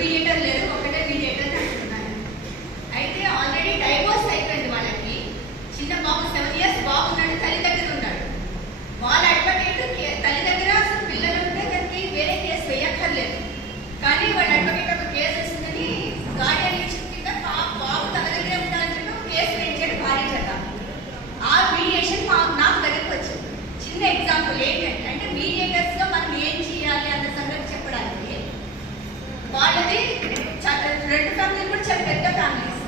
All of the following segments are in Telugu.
మీడియేటర్ లేరు, ఒకటే మీడియేటర్ అంటున్నారు. అయితే ఆల్రెడీ డైవోర్స్ అయిపోయింది వాళ్ళకి. చిన్న బాబు 7 years బాబు ఉన్నాడు, తల్లి దగ్గర ఉన్నాడు. వాళ్ళ అడ్వకేట్ తల్లి దగ్గర అసలు పిల్లలు ఉంటే దానికి వేరే కేసు వేయక్కర్లేదు. కానీ వాళ్ళ అడ్వకేట్ ఒక కేసు వస్తుందని గార్డియన్షిప్ కింద బాబు తన దగ్గరే ఉండాలని చెప్పి ఒక కేసు వేయించాడు భార్య చేత. ఆ మీడియేషన్ నాకు దగ్గరికి వచ్చింది. చిన్న ఎగ్జాంపుల్ ఏంటంటే, అంటే మీడియేటర్స్ గా మనం ఏం చేయాలి అన్న సంగతి చెప్పడానికి. వాళ్ళది 2 ఫ్యామిలీలు కూడా చాలా పెద్ద ఫ్యామిలీస్.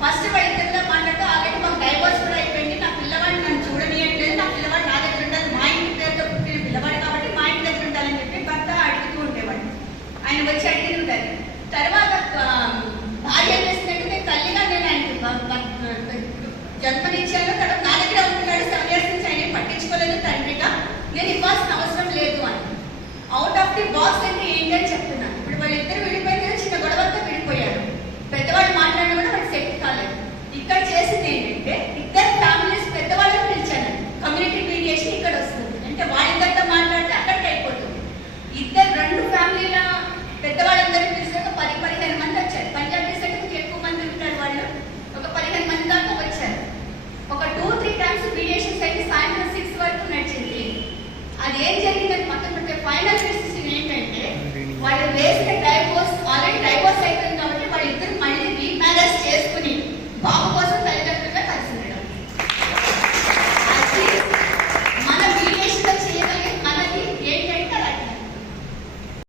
ఫస్ట్ వాళ్ళిద్దరితో మాట్లాడుతూ ఆల్రెడీ మాకు డైవోర్స్ కూడా అయిపోయింది.